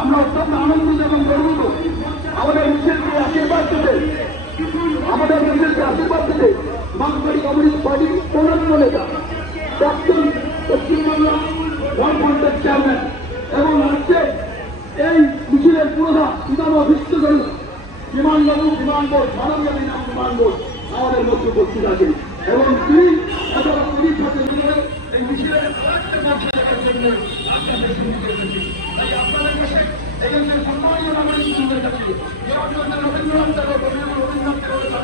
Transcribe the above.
আমরা অত্যন্ত আনন্দিত এবং গর্বিত। আমাদের মিছিলকে আশীর্বাদ দিতে বামপন্থী কমিউনিস্ট পার্টির অন্যান্য নেতা, প্রাক্তন পশ্চিমবাংলা বামফ্রন্টের চেয়ারম্যান এবং আজকে এই মিছিলের পুরোধা পিতামহ বিশ্বকর্মা বিমানবাবু বিমানবন্দর মাননীয় বিমানবন্দর আমাদের মধ্যে উপস্থিত আছেন এবং তিনি সাথে মিলে এই মিছিলের আপনাদের কাছে এখানে সম্মানীয় নাগরিকদের কাছে রবীন্দ্রনাথ ঠাকুর রবীন্দ্রনাথ ঠাকুর